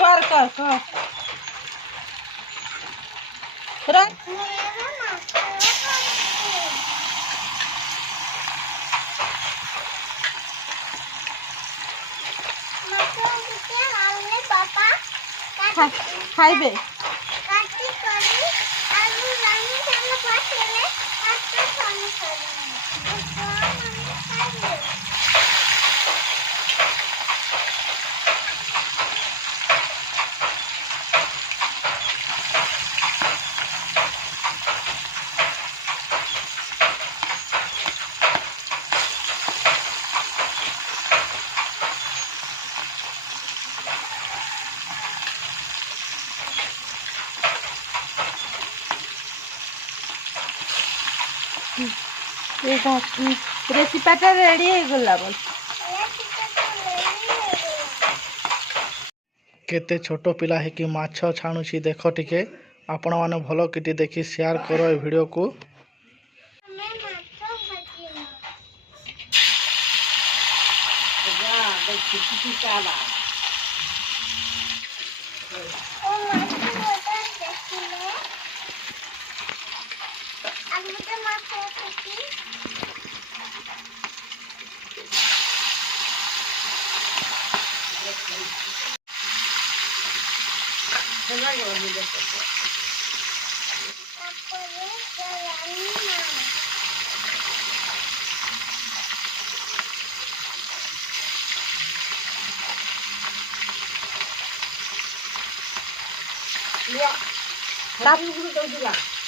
कर कर कर खाइबे रेसिपीटा रेडी हो गला बोल केते छोट पिला है कि माछ छाणुची देख टिके आपण माने भलो किटी देखि शेयर करो ए वीडियो को।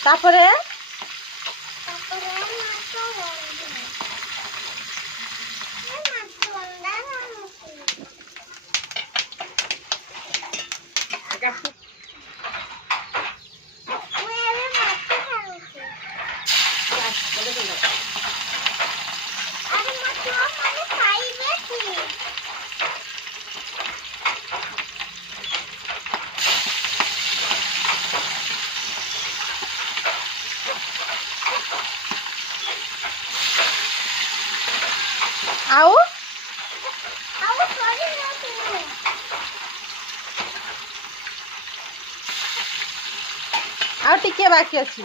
तापरे आओ आओ टिके बाकी अछि